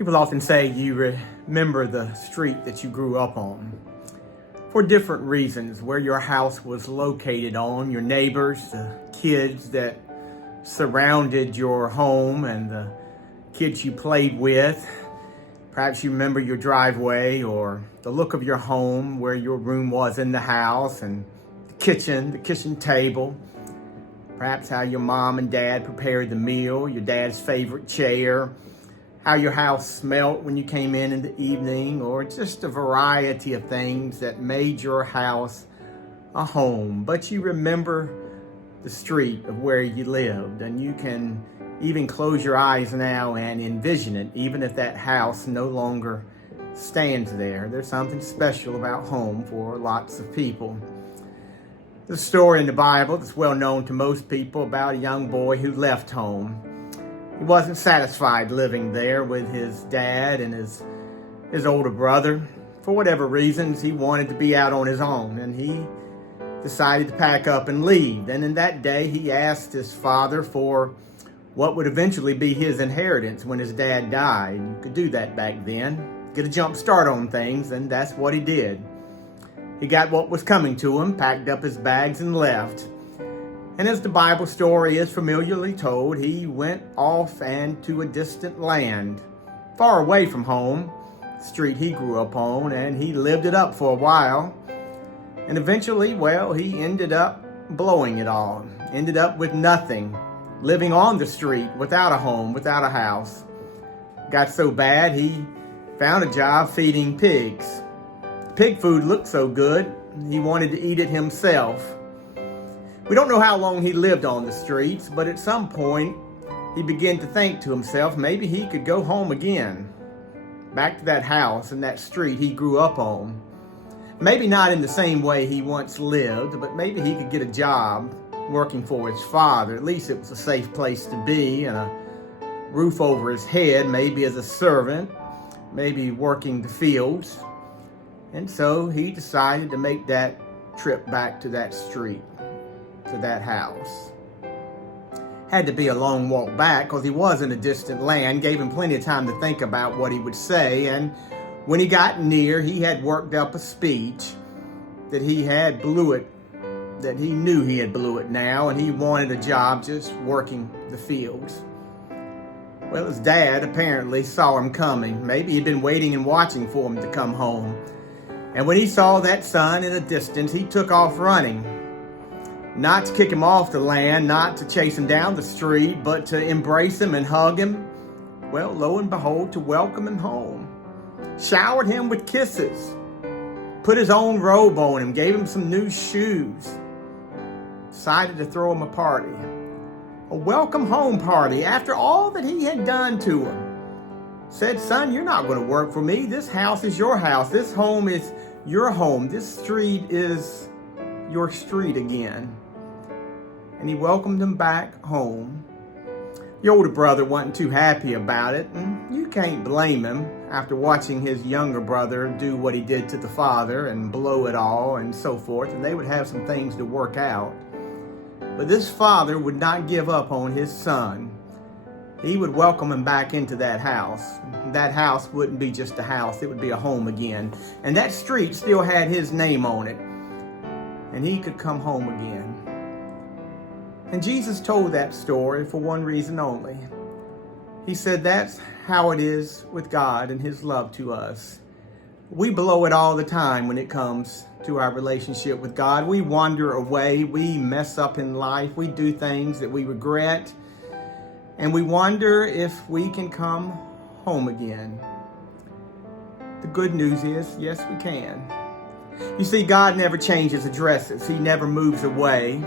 People often say you remember the street that you grew up on for different reasons, where your house was located on, your neighbors, the kids that surrounded your home, and the kids you played with. Perhaps you remember your driveway or the look of your home, where your room was in the house, and the kitchen table. Perhaps how your mom and dad prepared the meal, your dad's favorite chair, how your house smelled when you came in the evening, or just a variety of things that made your house a home. But you remember the street of where you lived, and you can even close your eyes now and envision it, even if that house no longer stands there. There's something special about home for lots of people. There's a story in the Bible that's well known to most people about a young boy who left home. He wasn't satisfied living there with his dad and his older brother. For whatever reasons, he wanted to be out on his own, and he decided to pack up and leave. And in that day, he asked his father for what would eventually be his inheritance when his dad died. You could do that back then, get a jump start on things, and that's what he did. He got what was coming to him, packed up his bags, and left. And as the Bible story is familiarly told, he went off and to a distant land, far away from home, the street he grew up on, and he lived it up for a while. And eventually, he ended up blowing it all, ended up with nothing, living on the street without a home, without a house. Got so bad, he found a job feeding pigs. Pig food looked so good, he wanted to eat it himself. We don't know how long he lived on the streets, but at some point, he began to think to himself, maybe he could go home again, back to that house and that street he grew up on. Maybe not in the same way he once lived, but maybe he could get a job working for his father. At least it was a safe place to be, and a roof over his head, maybe as a servant, maybe working the fields. And so he decided to make that trip back to that street, to that house. Had to be a long walk back because he was in a distant land, gave him plenty of time to think about what he would say. And when he got near, he had worked up a speech that he had blew it, that he knew he had blew it now, and he wanted a job just working the fields. Well, his dad apparently saw him coming. Maybe he'd been waiting and watching for him to come home. And when he saw that son in a distance, he took off running. Not to kick him off the land, not to chase him down the street, but to embrace him and hug him. Well, lo and behold, to welcome him home. Showered him with kisses. Put his own robe on him, gave him some new shoes. Decided to throw him a party. A welcome home party after all that he had done to him. Said, son, you're not going to work for me. This house is your house. This home is your home. This street is your street again. And he welcomed him back home. The older brother wasn't too happy about it, and you can't blame him after watching his younger brother do what he did to the father and blow it all and so forth, and they would have some things to work out. But this father would not give up on his son. He would welcome him back into that house. That house wouldn't be just a house, it would be a home again. And that street still had his name on it. And he could come home again. And Jesus told that story for one reason only. He said that's how it is with God and his love to us. We blow it all the time when it comes to our relationship with God. We wander away, we mess up in life, we do things that we regret. And we wonder if we can come home again. The good news is, yes, we can. You see, God never changes addresses. He never moves away.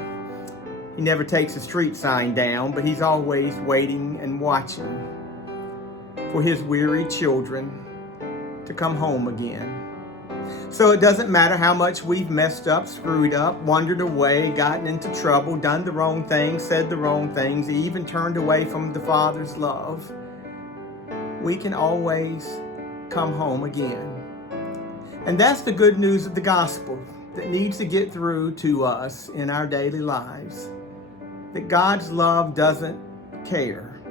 He never takes a street sign down, but he's always waiting and watching for his weary children to come home again. So it doesn't matter how much we've messed up, screwed up, wandered away, gotten into trouble, done the wrong things, said the wrong things, even turned away from the Father's love. We can always come home again. And that's the good news of the gospel that needs to get through to us in our daily lives. That God's love doesn't care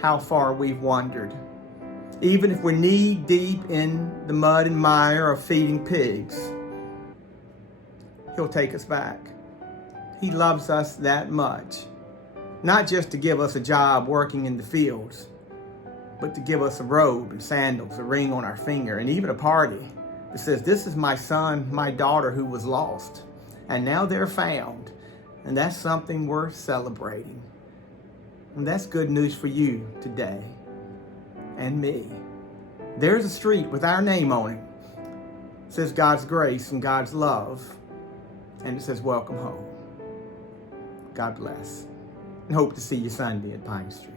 how far we've wandered. Even if we're knee deep in the mud and mire of feeding pigs, He'll take us back. He loves us that much. Not just to give us a job working in the fields, but to give us a robe and sandals, a ring on our finger, and even a party that says, this is my son, my daughter who was lost, and now they're found. And that's something worth celebrating. And that's good news for you today and me. There's a street with our name on it. It says God's grace and God's love, and it says welcome home. God bless, and hope to see you Sunday at Pine Street.